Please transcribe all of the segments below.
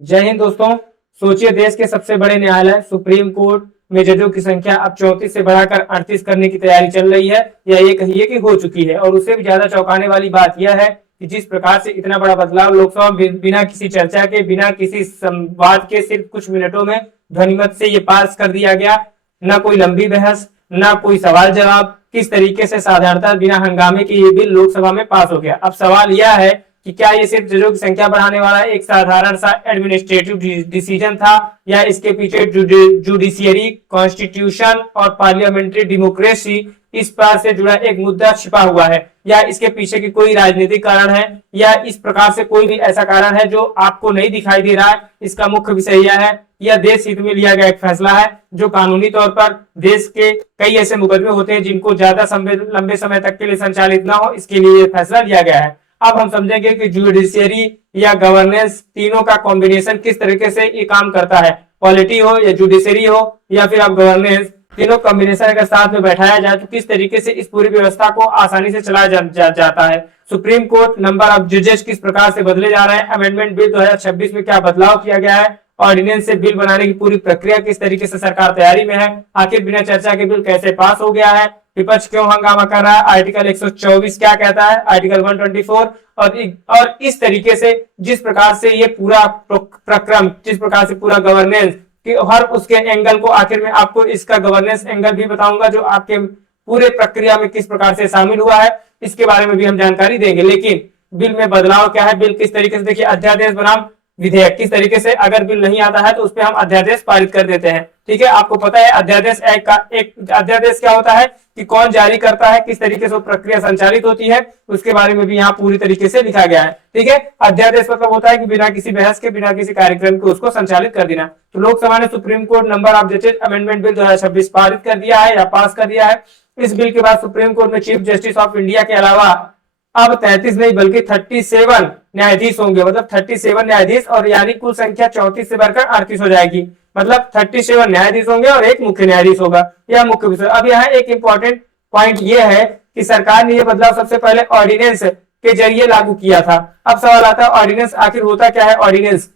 जय हिंद दोस्तों। सोचिए, देश के सबसे बड़े न्यायालय सुप्रीम कोर्ट में जजों की संख्या अब 34 से बढ़ाकर 38 करने की तैयारी चल रही है, या ये कहिए कि हो चुकी है। और उससे भी ज्यादा चौंकाने वाली बात यह है कि जिस प्रकार से इतना बड़ा बदलाव लोकसभा में बिना किसी चर्चा के, बिना किसी संवाद के, सिर्फ कुछ मिनटों में ध्वनिमत से ये पास कर दिया गया। न कोई लंबी बहस, न कोई सवाल जवाब, किस तरीके से साधारणतः बिना हंगामे के ये बिल लोकसभा में पास हो गया। अब सवाल यह है कि क्या ये सिर्फ जजों की संख्या बढ़ाने वाला एक साधारण सा एडमिनिस्ट्रेटिव डिसीजन था, या इसके पीछे जुडिशियरी, कॉन्स्टिट्यूशन और पार्लियामेंट्री डेमोक्रेसी इस पार से जुड़ा एक मुद्दा छिपा हुआ है, या इसके पीछे की कोई राजनीतिक कारण है, या इस प्रकार से कोई भी ऐसा कारण है जो आपको नहीं दिखाई दे रहा है। इसका मुख्य विषय यह है, यह देश हित में लिया गया एक फैसला है, जो कानूनी तौर पर देश के कई ऐसे मुकदमे होते हैं जिनको ज्यादा लंबे समय तक के लिए संचालित ना हो, इसके लिए फैसला लिया गया है। अब हम समझेंगे कि जुडिशियरी या गवर्नेंस, तीनों का कॉम्बिनेशन किस तरीके से ये काम करता है। पॉलिटी हो या जुडिशियरी हो या फिर अब गवर्नेंस, तीनों कॉम्बिनेशन अगर साथ में बैठाया जाए तो किस तरीके से इस पूरी व्यवस्था को आसानी से चलाया जाता है। सुप्रीम कोर्ट नंबर ऑफ जजेस किस प्रकार से बदले जा रहे हैं, अमेंडमेंट बिल 2026 में क्या बदलाव किया गया है, ऑर्डिनेंस से बिल बनाने की पूरी प्रक्रिया किस तरीके से सरकार तैयारी में है, आखिर बिना चर्चा के बिल कैसे पास हो गया है, विपक्ष क्यों हंगामा कर रहा है, आर्टिकल 124 क्या कहता है, आर्टिकल 124, और इस तरीके से जिस प्रकार से ये पूरा प्रक्रम, जिस प्रकार से पूरा गवर्नेंस कि हर उसके एंगल को, आखिर में आपको इसका गवर्नेंस एंगल भी बताऊंगा जो आपके पूरे प्रक्रिया में किस प्रकार से शामिल हुआ है, इसके बारे में भी हम जानकारी देंगे। लेकिन बिल में बदलाव क्या है, बिल किस तरीके से, देखिए, अध्यादेश बनाम विधेयक किस तरीके से, अगर बिल नहीं आता है तो उस पर हम अध्यादेश पारित कर देते हैं। ठीक है, आपको पता है अध्यादेश का एक अध्यादेश क्या होता है कि कौन जारी करता है, किस तरीके से प्रक्रिया संचालित होती है, उसके बारे में भी यहाँ पूरी तरीके से लिखा गया है। ठीक है, अध्यादेश मतलब होता है कि बिना किसी बहस के, बिना किसी कार्यक्रम के उसको संचालित कर देना। तो लोकसभा ने सुप्रीम कोर्ट नंबर ऑफ जजेस अमेंडमेंट बिल 2026 पारित कर दिया है या पास कर दिया है। इस बिल के बाद सुप्रीम कोर्ट में चीफ जस्टिस ऑफ इंडिया के अलावा अब 33 नहीं बल्कि 37 न्यायाधीश होंगे, मतलब 37 न्यायाधीश, और यानी कुल संख्या 34 से बढ़कर 38 हो जाएगी। मतलब 37 न्यायाधीश होंगे और एक मुख्य न्यायाधीश होगा। यह मुख्य विषय। अब यहाँ एक इंपॉर्टेंट पॉइंट यह है कि सरकार ने यह बदलाव सबसे पहले ऑर्डिनेंस के जरिए लागू किया था। अब सवाल आता है, ऑर्डिनेंस आखिर होता क्या है। ऑर्डिनेंस,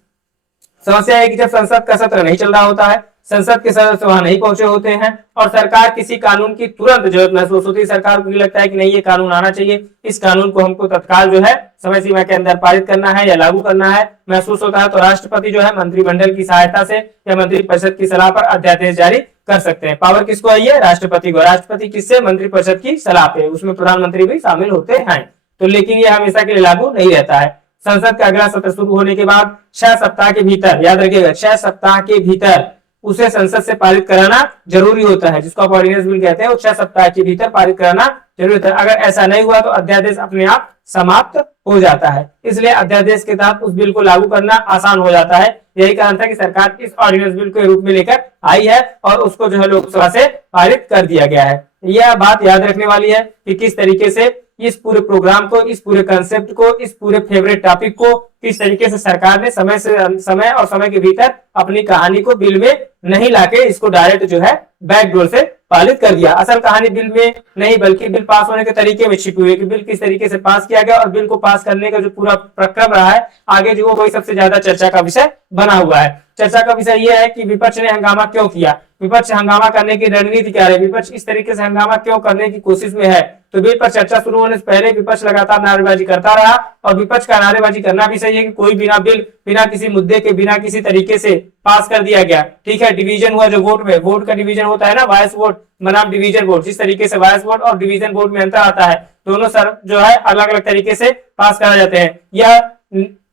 समस्या है कि जब संसद का सत्र नहीं चल रहा होता है, संसद के सदस्य वहां नहीं पहुंचे होते हैं और सरकार किसी कानून की तुरंत जरूरत महसूस होती है, सरकार को लगता है कि नहीं, ये कानून आना चाहिए, इस कानून को हमको तत्काल जो है समय सीमा के अंदर पारित करना है या लागू करना है, महसूस होता है, तो राष्ट्रपति जो है मंत्रिमंडल की सहायता से या मंत्रिपरिषद की सलाह पर अध्यादेश जारी कर सकते हैं। पावर किसको है, ये राष्ट्रपति को। राष्ट्रपति किससे, मंत्रिपरिषद की सलाह पे, उसमें प्रधानमंत्री भी शामिल होते हैं। तो लेकिन ये हमेशा के लिए लागू नहीं रहता है। संसद का अगला सत्र शुरू होने के बाद 6 सप्ताह के भीतर, याद रखिएगा, 6 सप्ताह के भीतर उसे संसद से पारित कराना जरूरी होता है, जिसको आप ऑर्डिनेंस बिल कहते हैं। वो 6 सप्ताह के भीतर पारित कराना जरूरी होता है। अगर ऐसा नहीं हुआ तो अध्यादेश अपने आप समाप्त हो जाता है। इसलिए अध्यादेश के तहत उस बिल को लागू करना आसान हो जाता है। यही कारण था कि सरकार इस ऑर्डिनेंस बिल के रूप में लेकर आई है और उसको जो है लोकसभा से पारित कर दिया गया है। यह बात याद रखने वाली है कि किस तरीके से इस पूरे प्रोग्राम को, इस पूरे कंसेप्ट को, इस पूरे फेवरेट टॉपिक को किस तरीके से सरकार ने समय और समय के भीतर अपनी कहानी को बिल में नहीं लाके इसको डायरेक्ट जो है बैकडोर से पारित कर दिया। असल कहानी बिल में नहीं बल्कि बिल पास होने के तरीके में छिपी हुई है कि बिल किस तरीके से पास किया गया, और बिल को पास करने का जो पूरा प्रक्रम रहा है आगे जो, वही सबसे ज्यादा चर्चा का विषय बना हुआ है। चर्चा का विषय यह है कि विपक्ष ने हंगामा क्यों किया, विपक्ष हंगामा करने की रणनीति क्या है, विपक्ष इस तरीके से हंगामा क्यों करने की कोशिश में है। तो बिल पर चर्चा शुरू होने से पहले विपक्ष लगातार नारेबाजी करता रहा, और विपक्ष का नारेबाजी करना भी सही है कि कोई बिना बिल, बिना किसी मुद्दे के, बिना किसी तरीके से पास कर दिया गया। ठीक है, डिवीजन हुआ जो वोट में, वोट का डिवीजन होता है ना, वॉइस वोट बनाम डिवीजन वोट, जिस तरीके से वॉइस वोट और डिवीजन वोट में अंतर आता है, दोनों सर जो है अलग अलग तरीके से पास करा जाते हैं। यह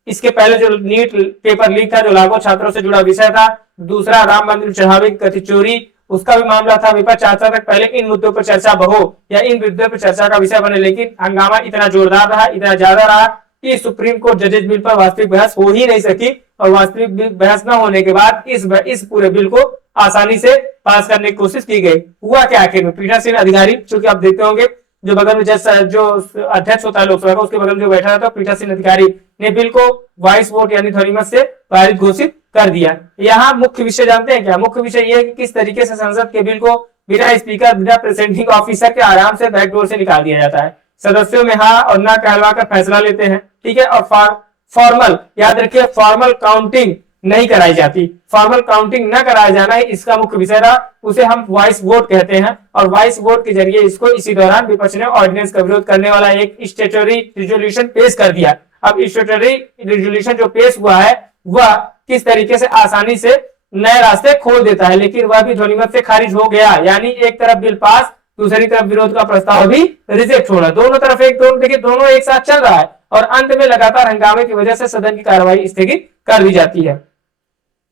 इसके पहले जो नीट पेपर लीक था, जो लाखों छात्रों से जुड़ा विषय था, दूसरा राम मंदिर चढ़ावे की कथित चोरी, उसका भी मामला था। विपक्ष चाहता था पहले इन मुद्दों पर चर्चा हो या इन मुद्दों पर चर्चा का विषय बने, लेकिन हंगामा इतना जोरदार रहा, इतना ज्यादा रहा कि सुप्रीम कोर्ट जजेज बिल पर वास्तविक बहस हो ही नहीं सकी, और वास्तविक बहस न होने के बाद इस पूरे बिल को आसानी से पास करने की कोशिश की गई। हुआ क्या आखिर में, पीठासीन अधिकारी, चूंकि आप देखते होंगे जो बगल में जो अध्यक्ष होता है लोकसभा का, उसके बगल में जो बैठा रहता है पीठासीन अधिकारी ने बिल को वॉइस वोट यानी ध्वनिमत से पारित घोषित कर दिया। यहाँ मुख्य विषय जानते हैं क्या, मुख्य विषय यह है कि किस तरीके से संसद के बिल को बिना स्पीकर, बिना प्रेसिडेंटिंग ऑफिसर के आराम से बैकडोर से निकाल दिया जाता है। सदस्यों में हाँ और ना कहलवा कर फैसला लेते हैं। ठीक है, और फॉर्मल, याद रखिए, फॉर्मल काउंटिंग नहीं कराई जाती। फॉर्मल काउंटिंग न कराया जाना इसका मुख्य विषय रहा, उसे हम वॉइस वोट कहते हैं। और वॉइस वोट के जरिए इसको इसी दौरान विपक्ष ने ऑर्डिनेंस का विरोध करने वाला एक स्टेटरी रिजोल्यूशन पेश कर दिया। अब स्टेटरी रिजोल्यूशन जो पेश हुआ है वह किस तरीके से आसानी से नए रास्ते खोल देता है, लेकिन वह भी ध्वनिमत से खारिज हो गया। यानी एक तरफ बिल पास, दूसरी तरफ विरोध का प्रस्ताव भी रिजेक्ट हो रहा है। दोनों तरफ देखिए दोनों एक साथ चल रहा है और अंत में लगातार हंगामे की वजह से सदन की कार्रवाई स्थगित कर दी जाती है।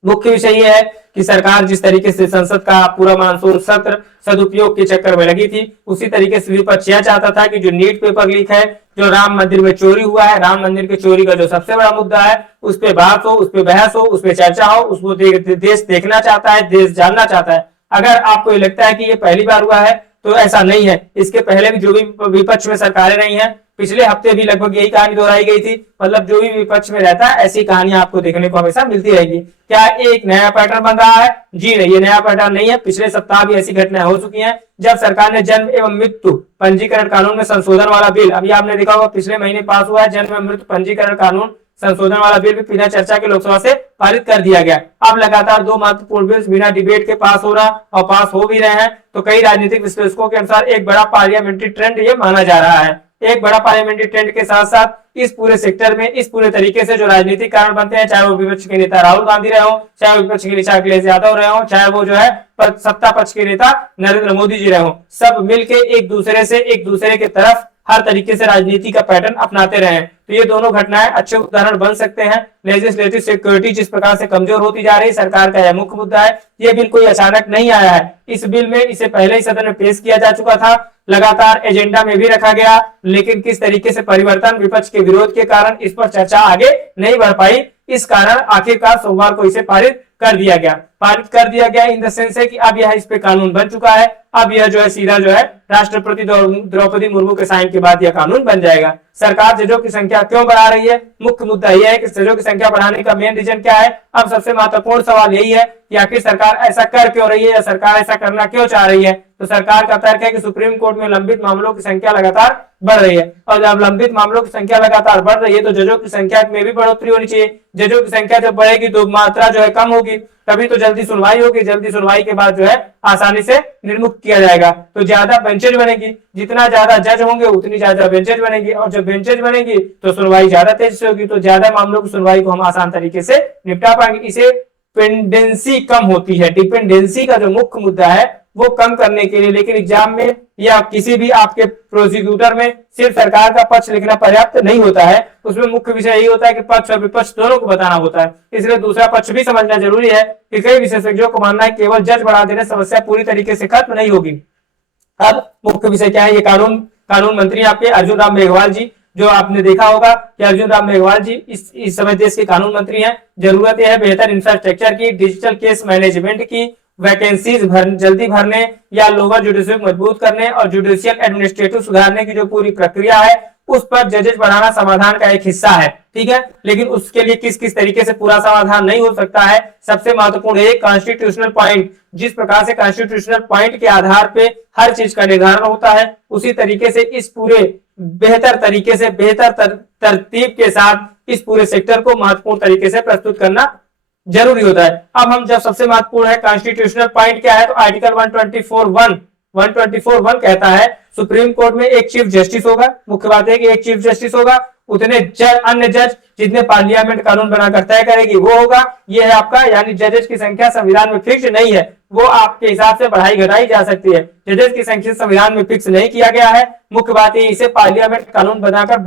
मुख्य विषय यह है कि सरकार जिस तरीके से संसद का पूरा मानसून सत्र सदुपयोग के चक्कर में लगी थी, उसी तरीके से विपक्ष यह चाहता था कि जो नीट पेपर लीक है, जो राम मंदिर में चोरी हुआ है, राम मंदिर के चोरी का जो सबसे बड़ा मुद्दा है, उस पर बात हो, उस पर बहस हो, उस पर चर्चा हो, उसको देश देखना चाहता है, देश जानना चाहता है। अगर आपको ये लगता है कि ये पहली बार हुआ है तो ऐसा नहीं है। इसके पहले भी जो भी विपक्ष में सरकारें रही हैं, पिछले हफ्ते भी लगभग यही कहानी दोहराई गई थी। मतलब जो भी विपक्ष में रहता है ऐसी कहानियां आपको देखने को हमेशा मिलती रहेगी। क्या एक नया पैटर्न बन रहा है? जी नहीं, ये नया पैटर्न नहीं है। पिछले सप्ताह भी ऐसी घटनाएं हो चुकी हैं जब सरकार ने जन्म एवं मृत्यु पंजीकरण कानून में संशोधन वाला बिल, अभी आपने देखा होगा पिछले महीने पास हुआ है, जन्म एवं मृत्यु पंजीकरण कानून संशोधन वाला बिल भी बिना चर्चा के लोकसभा से पारित कर दिया गया। अब लगातार दो महत्वपूर्ण बिल्स बिना डिबेट के पास हो रहा और पास हो भी रहे हैं, तो कई राजनीतिक विश्लेषकों के अनुसार एक बड़ा पार्लियामेंट्री ट्रेंड ये माना जा रहा है। एक बड़ा पार्लियामेंट्री ट्रेंड के साथ साथ इस पूरे सेक्टर में इस पूरे तरीके से जो राजनीतिक कारण बनते हैं, चाहे वो विपक्ष के नेता राहुल गांधी रहे हो, चाहे विपक्ष के नेता अखिलेश यादव रहे हो, चाहे वो जो है सत्ता पक्ष के नेता नरेंद्र मोदी जी रहे हो, सब मिलके एक दूसरे के तरफ हर तरीके से राजनीति का पैटर्न अपनाते रहे। तो ये दोनों घटनाएं अच्छे उदाहरण बन सकते हैं। लेजिस्लेटिव सिक्योरिटी जिस प्रकार से कमजोर होती जा रही, सरकार का यह मुख्य मुद्दा है। ये बिल कोई अचानक नहीं आया है। इस बिल में इसे पहले ही सदन में पेश किया जा चुका था, लगातार एजेंडा में भी रखा गया, लेकिन किस तरीके से परिवर्तन विपक्ष के विरोध के कारण इस पर चर्चा आगे नहीं बढ़ पाई। इस कारण आखिरकार सोमवार को इसे पारित कर दिया गया इन द सेंस है कि अब यह इस पे कानून बन चुका है। अब यह जो है सीधा जो है राष्ट्रपति द्रौपदी मुर्मू के साइन के बाद यह कानून बन जाएगा। सरकार जजों की संख्या क्यों बढ़ा रही है? मुख्य मुद्दा यह है कि जजों की संख्या बढ़ाने का मेन रीजन क्या है? अब सबसे महत्वपूर्ण सवाल यही है कि आखिर सरकार ऐसा कर क्यों रही है या सरकार ऐसा करना क्यों चाह रही है? तो सरकार का तर्क है कि सुप्रीम कोर्ट में लंबित मामलों की संख्या लगातार बढ़ रही है, और जब लंबित मामलों की संख्या लगातार बढ़ रही है तो जजों की संख्या में भी बढ़ोतरी होनी चाहिए। जजों की संख्या जब बढ़ेगी तो मात्रा जो है कम होगी, तभी तो जल्दी सुनवाई होगी। जल्दी सुनवाई के बाद जो है आसानी से निर्मुक्त किया जाएगा। तो ज्यादा बेंचेज बनेगी, जितना ज्यादा जज होंगे उतनी ज्यादा बेंचेज बनेगी, और जब बेंचेज बनेगी तो सुनवाई ज्यादा तेज से होगी, तो ज्यादा मामलों की सुनवाई को हम आसान तरीके से निपटा पाएंगे। इसे पेंडेंसी कम होती है, डिपेंडेंसी का जो मुख्य मुद्दा है वो कम करने के लिए। लेकिन एग्जाम में या किसी भी आपके प्रोसिक्यूटर में सिर्फ सरकार का पक्ष लिखना पर्याप्त नहीं होता है, उसमें मुख्य विषय यही होता है कि पक्ष और विपक्ष दोनों को बताना होता है। इसलिए दूसरा पक्ष भी समझना जरूरी है कि कई विशेषज्ञों को मानना है केवल जज बढ़ा देने समस्या पूरी तरीके से खत्म नहीं होगी। अब मुख्य विषय क्या है? ये कानून मंत्री आपके अर्जुन राम मेघवाल जी, जो आपने देखा होगा कि अर्जुन राम मेघवाल जी इस समय देश के कानून मंत्री हैं। जरूरत है बेहतर इंफ्रास्ट्रक्चर की, डिजिटल केस मैनेजमेंट की, वैकेंसीज जल्दी भरने या लोअर जुडिशियल मजबूत करने और जुडिशियल एडमिनिस्ट्रेटिव सुधारने की जो पूरी प्रक्रिया है उस पर जजेस बढ़ाना समाधान का एक हिस्सा है। ठीक है, लेकिन उसके लिए किस किस तरीके से पूरा समाधान नहीं हो सकता है। सबसे महत्वपूर्ण है कॉन्स्टिट्यूशनल पॉइंट। जिस प्रकार से कॉन्स्टिट्यूशनल पॉइंट के आधार पे हर चीज का निर्धारण होता है, उसी तरीके से इस पूरे बेहतर तरीके से बेहतर तरतीब के साथ इस पूरे सेक्टर को महत्वपूर्ण तरीके से प्रस्तुत करना जरूरी होता है। अब हम जब सबसे महत्वपूर्ण है कॉन्स्टिट्यूशनल पॉइंट क्या है, तो आर्टिकल 124(1) कहता है सुप्रीम कोर्ट में एक चीफ जस्टिस होगा। मुख्य बात है कि एक चीफ जस्टिस होगा, उतने अन्य जज जितने पार्लियामेंट कानून बनाकर तय करेगी वो होगा। ये है आपका, यानी जजेस की संख्या संविधान में फिक्स नहीं है, वो आपके हिसाब से बढ़ाई घटाई जा सकती है। जजेस की संख्या संविधान में फिक्स नहीं किया गया है। मुख्य बात है इसे पार्लियामेंट कानून बनाकर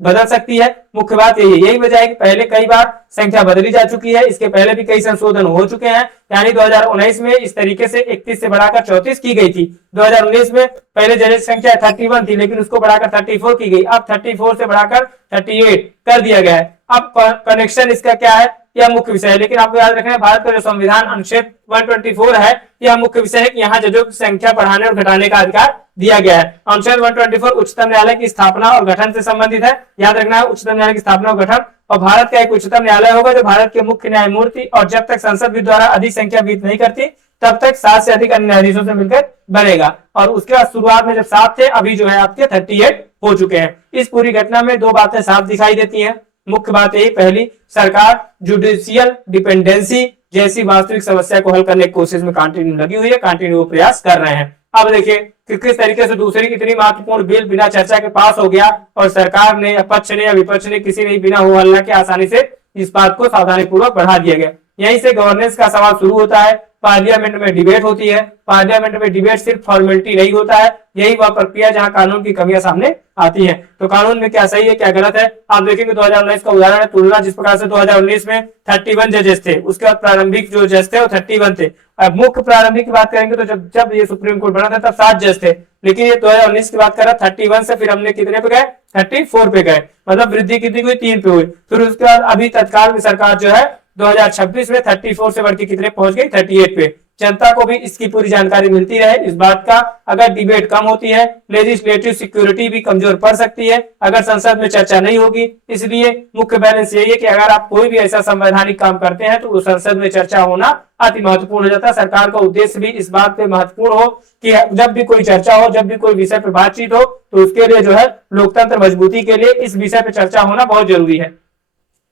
बदल सकती है। मुख्य बात यही वजह है कि पहले कई बार संख्या बदली जा चुकी है, इसके पहले भी कई संशोधन हो चुके हैं। यानी 2019 में इस तरीके से 31 से बढ़ाकर 34 की गई थी। 2019 में पहले जजेस संख्या 31 थी, लेकिन उसको बढ़ाकर 34 की गई। अब 34 से बढ़ाकर 38 कर दिया गया है। अब कनेक्शन इसका क्या है, यह मुख्य विषय है। लेकिन आपको याद रखना है भारत का जो संविधान अनुच्छेद 124 है, यह मुख्य विषय है कि यहाँ जजों की संख्या बढ़ाने और घटाने का अधिकार दिया गया है। अनुच्छेद 124 उच्चतम न्यायालय की स्थापना और गठन से संबंधित है। याद रखना है उच्चतम न्यायालय की स्थापना और गठन, और भारत का एक उच्चतम न्यायालय होगा जो भारत के मुख्य न्यायमूर्ति, और जब तक संसद भी द्वारा अधिक संख्या बीत नहीं करती तब तक 7 से अधिक अन्य न्यायाधीशों से मिलकर बनेगा। और उसके बाद शुरुआत में जब 7 थे, अभी जो है आपके 38 हो चुके हैं। इस पूरी घटना में दो बातें साफ दिखाई देती हैं। मुख्य बात यही, पहली, सरकार जुडिशियल डिपेंडेंसी जैसी वास्तविक समस्या को हल करने की कोशिश में कंटिन्यू लगी हुई है, कंटिन्यू प्रयास कर रहे हैं। अब देखिए कि किस तरीके से दूसरी इतनी महत्वपूर्ण बिल बिना चर्चा के पास हो गया और सरकार ने या पक्ष ने या विपक्ष ने किसी ने बिना हो हल्ला के आसानी से इस बात को सावधानी पूर्वक बढ़ा दिया गया। यहीं से गवर्नेंस का सवाल शुरू होता है। पार्लियामेंट में डिबेट होती है, पार्लियामेंट में डिबेट सिर्फ फॉर्मेलिटी नहीं होता है, यही वह प्रक्रिया जहां कानून की कमियां सामने आती हैं। तो कानून में क्या सही है क्या गलत है, आप देखेंगे 2019 का उदाहरण है तुलना, जिस प्रकार से 2019 में 31 जजेस थे, उसके बाद प्रारंभिक जो जज थे वो 31 थे। अब मुख्य प्रारंभिक की बात करेंगे तो जब ये सुप्रीम कोर्ट बना था तब 7 जज थे, लेकिन ये 2019 की बात कर रहा 31 से फिर हमने कितने पे गए, 34 पे गए, मतलब वृद्धि कितनी हुई, 3 पे हुई। फिर उसके बाद अभी तत्काल में सरकार जो है 2026 में 34 से बढ़ के कितने पहुंच गई, 38 पे। जनता को भी इसकी पूरी जानकारी मिलती रहे इस बात का, अगर डिबेट कम होती है लेजिस्लेटिव सिक्योरिटी भी कमजोर पड़ सकती है, अगर संसद में चर्चा नहीं होगी। इसलिए मुख्य बैलेंस यही है कि अगर आप कोई भी ऐसा संवैधानिक काम करते हैं तो संसद में चर्चा होना अति महत्वपूर्ण हो जाता है। सरकार का उद्देश्य भी इस बात पे महत्वपूर्ण हो कि जब भी कोई चर्चा हो, जब भी कोई विषय पर बातचीत हो, तो उसके लिए जो है लोकतंत्र मजबूती के लिए इस विषय पर चर्चा होना बहुत जरूरी है।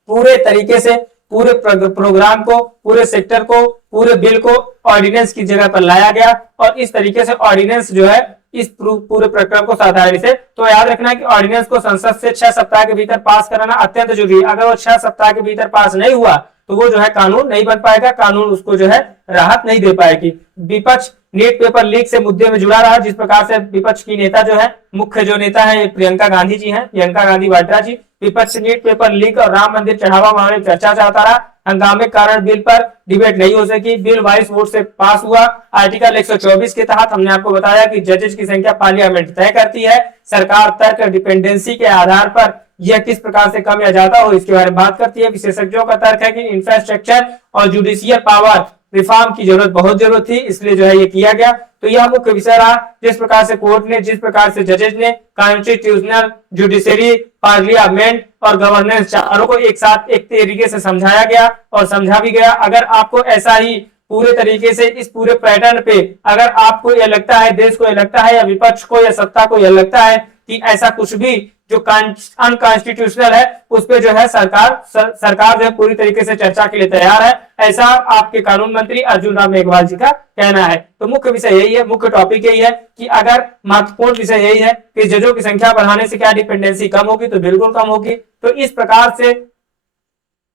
पूरे तरीके से पूरे प्रोग्राम को, पूरे सेक्टर को, पूरे बिल को ऑर्डिनेंस की जगह पर लाया गया और इस तरीके से ऑर्डिनेंस जो है इस पूरे प्रक्रम को साधारण से, तो याद रखना कि ऑर्डिनेंस को संसद से 6 सप्ताह के भीतर पास कराना अत्यंत जरूरी है। अगर वो 6 सप्ताह के भीतर पास नहीं हुआ तो वो जो है कानून नहीं बन पाएगा, कानून उसको जो है राहत नहीं दे पाएगी। विपक्ष नीट पेपर लीक से मुद्दे में जुड़ा रहा, जिस प्रकार से विपक्ष की नेता जो है, मुख्य जो नेता है प्रियंका गांधी जी हैं, प्रियंका गांधी वाड्रा जी, विपक्ष नीट पेपर लीक और राम मंदिर चढ़ावा मामले में चर्चा चाहता रहा। हंगामे के कारण बिल पर डिबेट नहीं हो सकी, बिल 22 वोट से पास हुआ। आर्टिकल 124 के तहत हमने आपको बताया कि जजेस की संख्या पार्लियामेंट तय करती है। सरकार तर्क डिपेंडेंसी के आधार पर यह किस प्रकार से कम या ज्यादा हो इसके बारे में बात करती है। विशेषज्ञों का तर्क है कि इंफ्रास्ट्रक्चर और जुडिशियल पावर रिफॉर्म की बहुत जरूरत थी, इसलिए जो है ये किया गया। तो यह मुख्य विषय रहा, जिस प्रकार से कोर्ट ने, जिस प्रकार से जजेस ने कॉन्स्टिट्यूशनल, जुडिशरी, पार्लियामेंट और गवर्नेंस चारों को एक साथ एक तरीके से समझाया गया और समझा भी गया। अगर आपको ऐसा ही पूरे तरीके से इस पूरे पैटर्न पे अगर आपको यह लगता है, देश को यह लगता है या विपक्ष को या सत्ता को यह लगता है कि ऐसा कुछ भी जो अनकॉन्स्टिट्यूशनल है उस पे जो है सरकार जो है पूरी तरीके से चर्चा के लिए तैयार है, ऐसा आपके कानून मंत्री अर्जुन राम मेघवाल जी का कहना है। तो मुख्य विषय यही है, मुख्य टॉपिक यही है कि अगर महत्वपूर्ण विषय यही है कि जजों की संख्या बढ़ाने से क्या डिपेंडेंसी कम होगी, तो बिल्कुल कम होगी। तो इस प्रकार से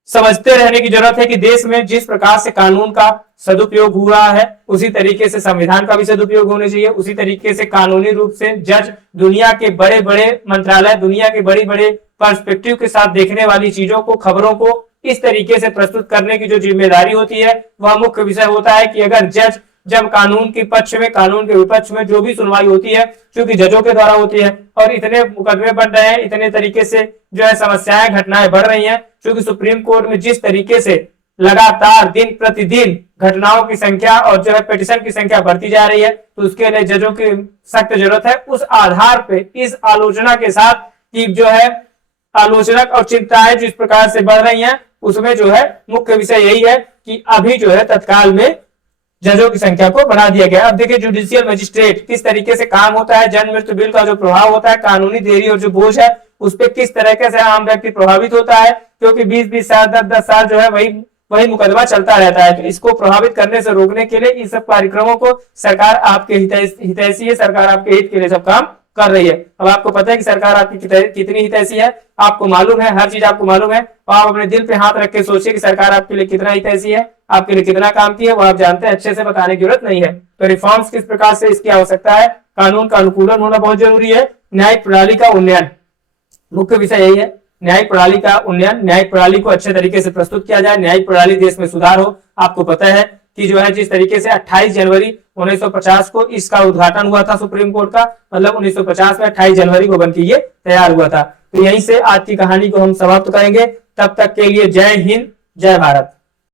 समझते रहने की जरूरत है कि देश में जिस प्रकार से कानून का सदुपयोग हो रहा है उसी तरीके से संविधान का भी सदुपयोग होना चाहिए, उसी तरीके से कानूनी रूप से जज दुनिया के बड़े बड़े मंत्रालय, दुनिया के बड़े बड़े पर्सपेक्टिव के साथ देखने वाली चीजों को, खबरों को इस तरीके से प्रस्तुत करने की जो जिम्मेदारी होती है वह मुख्य विषय होता है कि अगर जज जब कानून के पक्ष में, कानून के विपक्ष में जो भी सुनवाई होती है, क्योंकि जजों के द्वारा होती है और इतने मुकदमे बढ़ रहे हैं, इतने तरीके से जो है समस्याएं, घटनाएं बढ़ रही हैं, क्योंकि सुप्रीम कोर्ट में जिस तरीके से लगातार दिन प्रतिदिन घटनाओं की संख्या और जो है पिटीशन की संख्या बढ़ती जा रही है, तो उसके लिए जजों की सख्त जरूरत है। उस आधार पे इस आलोचना के साथ कि जो है आलोचना और चिंताएं जिस प्रकार से बढ़ रही हैं, उसमें जो है मुख्य विषय यही है कि अभी जो है तत्काल में जजों की संख्या को बढ़ा दिया गया। अब देखिए जुडिशियल मजिस्ट्रेट किस तरीके से काम होता है, जन मृत्यु बिल का जो प्रभाव होता है, कानूनी देरी और जो बोझ है उस पर किस तरीके से आम व्यक्ति प्रभावित होता है, क्योंकि 20-20 साल 10-10 साल जो है वही मुकदमा चलता रहता है। तो इसको प्रभावित करने से रोकने के लिए इन सब कार्यक्रमों को सरकार आपके हितैषी है, सरकार आपके हित के लिए सब काम कर रही है। अब आपको पता है कि सरकार आपकी कितनी हितैषी है, आपको मालूम है, हर चीज आपको मालूम है, और आप अपने दिल पे हाथ रख के सोचिए कि सरकार आपके लिए कितना हितैषी है, आपके लिए कितना काम की है, वो आप जानते हैं, अच्छे से बताने की जरूरत नहीं है। तो रिफॉर्म्स किस प्रकार से इसकी आवश्यकता है, कानून का अनुकूलन होना बहुत जरूरी है, न्यायिक प्रणाली का उन्नयन मुख्य विषय यही है। न्यायिक प्रणाली का उन्नयन, न्यायिक प्रणाली को अच्छे तरीके से प्रस्तुत किया जाए, न्यायिक प्रणाली देश में सुधार हो। आपको पता है कि जो है जिस तरीके से 28 जनवरी 1950 को इसका उद्घाटन हुआ था सुप्रीम कोर्ट का, मतलब 1950 में 28 जनवरी को बनकर ये तैयार हुआ था। तो यहीं से आज की कहानी को हम समाप्त करेंगे। तब तक के लिए जय हिंद, जय भारत।